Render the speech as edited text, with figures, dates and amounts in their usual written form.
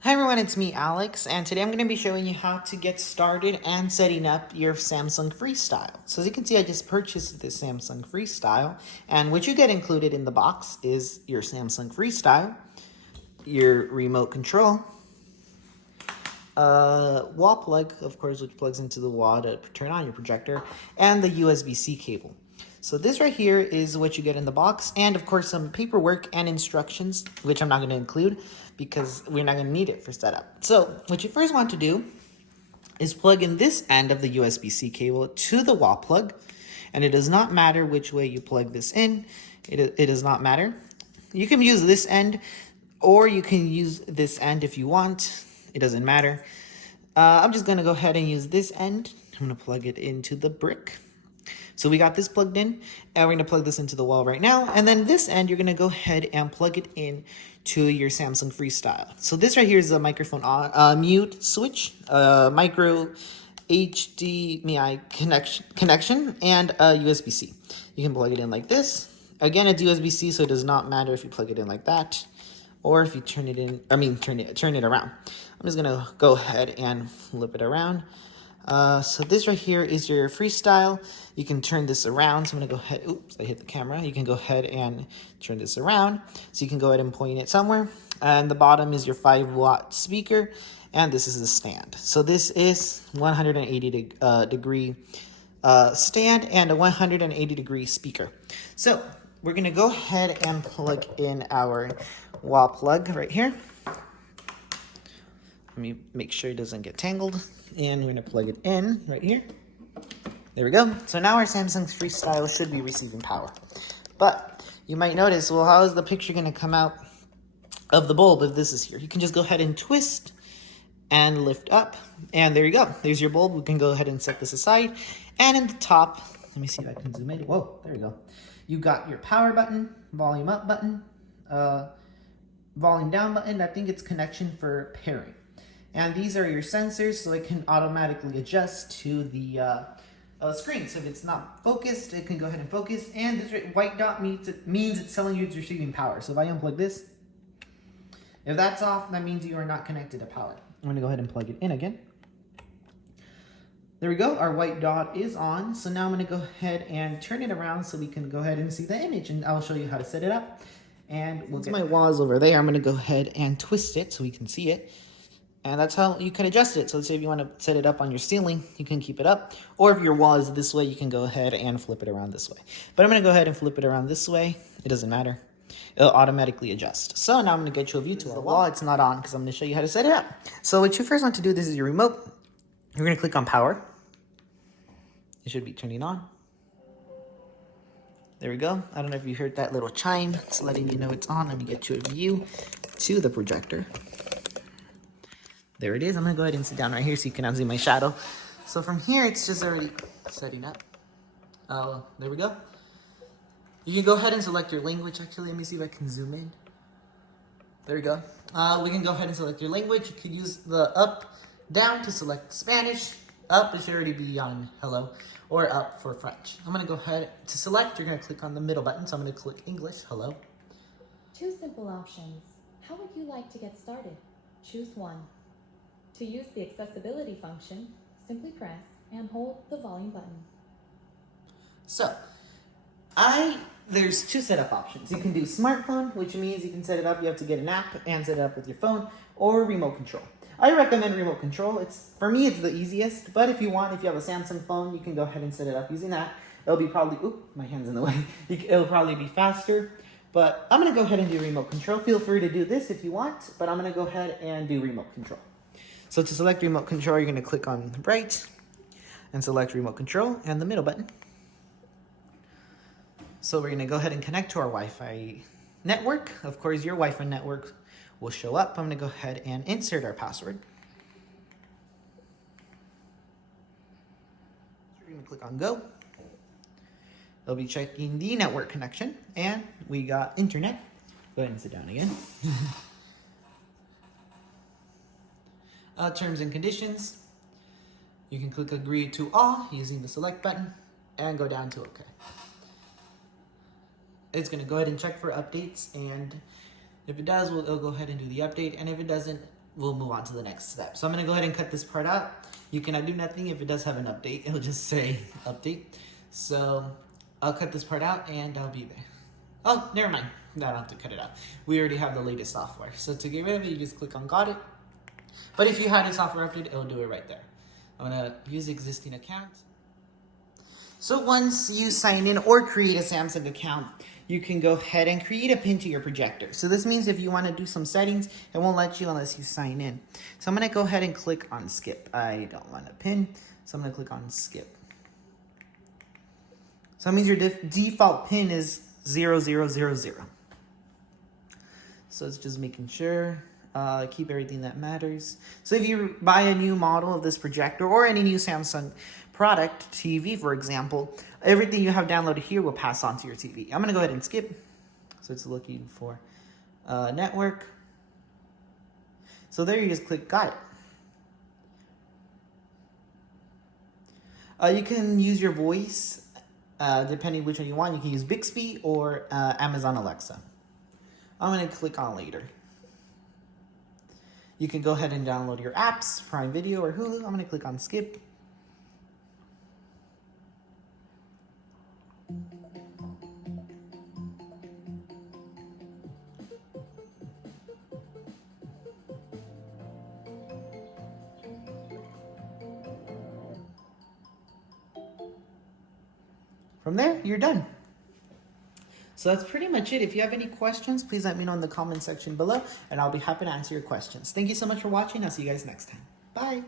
Hi everyone, it's me Alex, and today I'm going to be showing you how to get started and setting up your Samsung Freestyle. So as you can see, I just purchased this Samsung Freestyle, and what you get included in the box is your Samsung Freestyle, your remote control, wall plug, of course, which plugs into the wall to turn on your projector, and the USB-C cable. So this right here is what you get in the box, and of course some paperwork and instructions, which I'm not going to include because we're not going to need it for setup. So what you first want to do is plug in this end of the USB-C cable to the wall plug, and it does not matter which way you plug this in. It does not matter. You can use this end, or you can use this end if you want. It doesn't matter. I'm just going to go ahead and use this end. I'm going to plug it into the brick. So we got this plugged in, and we're going to plug this into the wall right now. And then this end, you're going to go ahead and plug it in to your Samsung Freestyle. So this right here is a microphone on, mute switch, micro HDMI connection, and a USB-C. You can plug it in like this. Again, it's USB-C, so it does not matter if you plug it in like that, or if you turn it in, turn it around. I'm just gonna go ahead and flip it around. So this right here is your Freestyle. You can turn this around. So I'm gonna go ahead, oops, I hit the camera. You can go ahead and turn this around. So you can go ahead and point it somewhere. And the bottom is your 5-watt speaker. And this is the stand. So this is 180 degree stand and a 180 degree speaker. So we're gonna go ahead and plug in our wall plug right here. Let me make sure it doesn't get tangled. And we're gonna plug it in right here. There we go. So now our Samsung Freestyle should be receiving power. But you might notice, well, how is the picture gonna come out of the bulb if this is here? You can just go ahead and twist and lift up. And there you go. There's your bulb. We can go ahead and set this aside. And in the top, let me see if I can zoom in. Whoa, there you go. You got your power button, volume up button, volume down button. I think it's connection for pairing. And these are your sensors, so it can automatically adjust to the screen. So if it's not focused, it can go ahead and focus. And this white dot means it's telling you it's receiving power. So if I unplug this, if that's off, that means you are not connected to power. I'm gonna go ahead and plug it in again. There we go, our white dot is on. So now I'm gonna go ahead and turn it around so we can go ahead and see the image, and I'll show you how to set it up. And we'll get my walls over there. I'm gonna go ahead and twist it so we can see it. And that's how you can adjust it. So let's say if you want to set it up on your ceiling, you can keep it up. Or if your wall is this way, you can go ahead and flip it around this way. But I'm going to go ahead and flip it around this way. It doesn't matter. It'll automatically adjust. So now I'm going to get you a view to the wall. It's not on because I'm going to show you how to set it up. So what you first want to do, this is your remote. You're going to click on power. It should be turning on. There we go. I don't know if you heard that little chime. It's letting you know it's on. Let me get you a view to the projector. There it is. I'm going to go ahead and sit down right here so you can see my shadow. So from here, it's just already setting up. There we go. You can go ahead and select your language. Actually, let me see if I can zoom in. There we go. We can go ahead and select your language. You could use the up, down to select Spanish. Up, it should already be on hello, or up for French. I'm going to go ahead to select. You're going to click on the middle button. So I'm going to click English, hello. Two simple options. How would you like to get started? Choose one. To use the accessibility function, simply press and hold the volume button. So, there's two setup options. You can do smartphone, which means you can set it up, you have to get an app and set it up with your phone, or remote control. I recommend remote control. For me, it's the easiest, but if you have a Samsung phone, you can go ahead and set it up using that. It'll be probably, my hand's in the way. It'll probably be faster, but I'm gonna go ahead and do remote control. Feel free to do this if you want, but I'm gonna go ahead and do remote control. So to select remote control, you're going to click on right and select remote control and the middle button. So we're going to go ahead and connect to our Wi-Fi network. Of course, your Wi-Fi network will show up. I'm going to go ahead and insert our password. We're going to click on go. They'll be checking the network connection, and we got internet. Go ahead and sit down again. Terms and conditions. You can click agree to all using the select button and go down to OK. It's going to go ahead and check for updates, and if it does, it'll go ahead and do the update, and if it doesn't, we'll move on to the next step. So I'm gonna go ahead and cut this part out. You cannot do nothing. If it does have an update, it'll just say update. So I'll cut this part out and I'll be there. Oh, never mind. I don't have to cut it out. We already have the latest software. So to get rid of it, you just click on got it. But if you had a software update, it'll do it right there. I'm gonna use existing account. So once you sign in or create a Samsung account, you can go ahead and create a pin to your projector. So this means if you want to do some settings, it won't let you unless you sign in. So I'm going to go ahead and click on skip. I don't want a pin, so I'm going to click on skip. So that means your default pin is 0000. So it's just making sure. Keep everything that matters. So if you buy a new model of this projector or any new Samsung product, TV for example, everything you have downloaded here will pass on to your TV. I'm going to go ahead and skip. So it's looking for network. So there you just click got it. You can use your voice depending which one you want. You can use Bixby or Amazon Alexa. I'm going to click on later. You can go ahead and download your apps, Prime Video or Hulu. I'm going to click on skip. From there, you're done. So that's pretty much it. If you have any questions, please let me know in the comment section below, and I'll be happy to answer your questions. Thank you so much for watching. I'll see you guys next time. Bye.